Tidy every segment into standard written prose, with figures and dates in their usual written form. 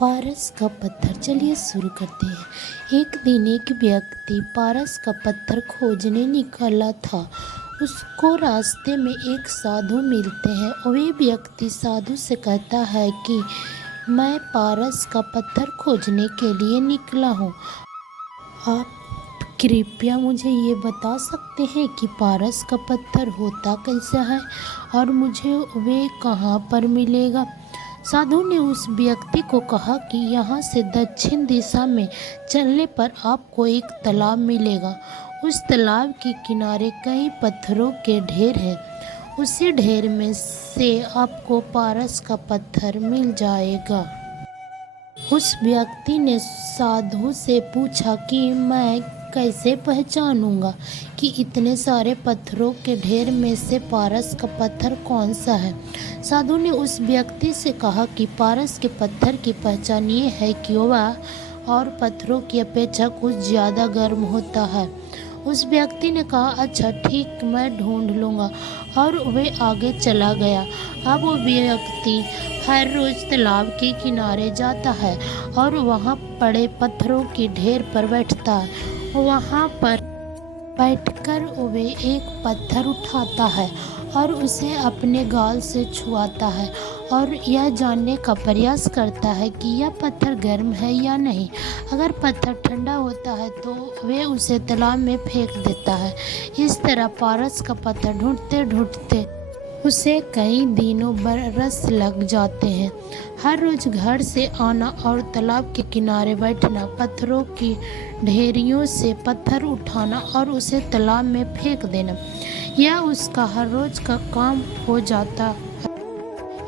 पारस का पत्थर। चलिए शुरू करते हैं। एक दिन एक व्यक्ति पारस का पत्थर खोजने निकला था। उसको रास्ते में एक साधु मिलते हैं। वे व्यक्ति साधु से कहता है कि मैं पारस का पत्थर खोजने के लिए निकला हूँ। आप कृपया मुझे ये बता सकते हैं कि पारस का पत्थर होता कैसा है और मुझे वे कहाँ पर मिलेगा। साधु ने उस व्यक्ति को कहा कि यहाँ से दक्षिण दिशा में चलने पर आपको एक तालाब मिलेगा। उस तालाब के किनारे कई पत्थरों के ढेर हैं। उसी ढेर में से आपको पारस का पत्थर मिल जाएगा। उस व्यक्ति ने साधु से पूछा कि मैं कैसे पहचानूंगा कि इतने सारे पत्थरों के ढेर में से पारस का पत्थर कौन सा है। साधु ने उस व्यक्ति से कहा कि पारस के पत्थर की पहचान ये है कि वह और पत्थरों की अपेक्षा कुछ ज़्यादा गर्म होता है। उस व्यक्ति ने कहा अच्छा ठीक, मैं ढूंढ लूँगा, और वे आगे चला गया। अब वो व्यक्ति हर रोज़ तालाब के किनारे जाता है और वहाँ पड़े पत्थरों के ढेर पर बैठता है। वहाँ पर बैठकर वे एक पत्थर उठाता है और उसे अपने गाल से छुआता है और यह जानने का प्रयास करता है कि यह पत्थर गर्म है या नहीं। अगर पत्थर ठंडा होता है तो वे उसे तालाब में फेंक देता है। इस तरह पारस का पत्थर ढूंढते ढूंढते उसे कई दिनों बरस लग जाते हैं। हर रोज़ घर से आना और तालाब के किनारे बैठना, पत्थरों की ढेरियों से पत्थर उठाना और उसे तालाब में फेंक देना, यह उसका हर रोज़ का काम हो जाता है।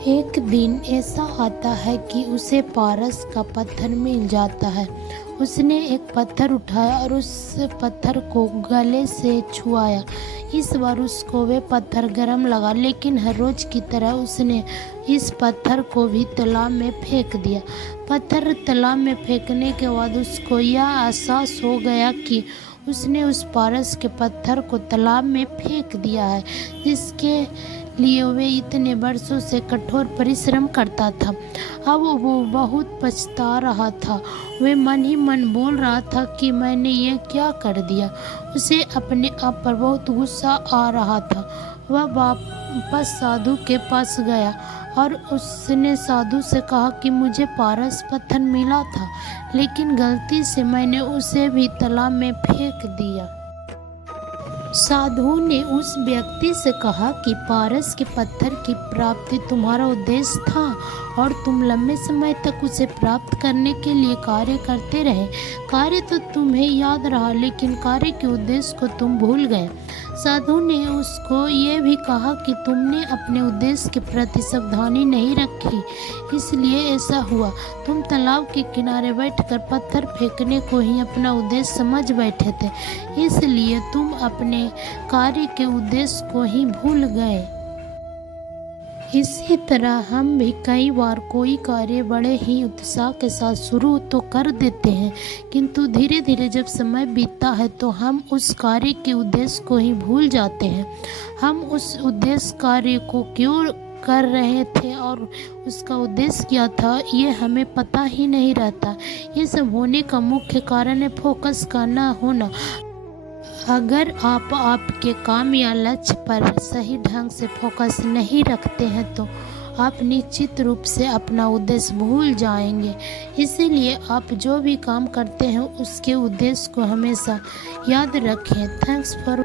एक दिन ऐसा आता है कि उसे पारस का पत्थर मिल जाता है। उसने एक पत्थर उठाया और उस पत्थर को गले से छुआया। इस बार उसको वे पत्थर गर्म लगा, लेकिन हर रोज़ की तरह उसने इस पत्थर को भी तालाब में फेंक दिया। पत्थर तालाब में फेंकने के बाद उसको यह एहसास हो गया कि उसने उस पारस के पत्थर को तालाब में फेंक दिया है, जिसके लिए वे इतने वर्षों से कठोर परिश्रम करता था। अब वो बहुत पछता रहा था। वे मन ही मन बोल रहा था कि मैंने ये क्या कर दिया। उसे अपने आप पर बहुत गुस्सा आ रहा था। वह वापस साधु के पास गया और उसने साधु से कहा कि मुझे पारस पत्थर मिला था, लेकिन गलती से मैंने उसे भी तालाब में फेंक दिया। साधु ने उस व्यक्ति से कहा कि पारस के पत्थर की प्राप्ति तुम्हारा उद्देश्य था और तुम लंबे समय तक उसे प्राप्त करने के लिए कार्य करते रहे। कार्य तो तुम्हें याद रहा, लेकिन कार्य के उद्देश्य को तुम भूल गए। साधु ने उसको ये भी कहा कि तुमने अपने उद्देश्य के प्रति सावधानी नहीं रखी, इसलिए ऐसा हुआ। तुम तालाब के किनारे बैठकर पत्थर फेंकने को ही अपना उद्देश्य समझ बैठे थे, इसलिए तुम अपने कार्य के उद्देश्य को ही भूल गए। इसी तरह हम भी कई बार कोई कार्य बड़े ही उत्साह के साथ शुरू तो कर देते हैं, किंतु धीरे धीरे जब समय बीतता है तो हम उस कार्य के उद्देश्य को ही भूल जाते हैं। हम उस उद्देश्य कार्य को क्यों कर रहे थे और उसका उद्देश्य क्या था, ये हमें पता ही नहीं रहता। ये सब होने का मुख्य कारण है फोकस का ना होना। अगर आप आपके काम या लक्ष्य पर सही ढंग से फोकस नहीं रखते हैं तो आप निश्चित रूप से अपना उद्देश्य भूल जाएंगे। इसीलिए आप जो भी काम करते हैं उसके उद्देश्य को हमेशा याद रखें। Thanks for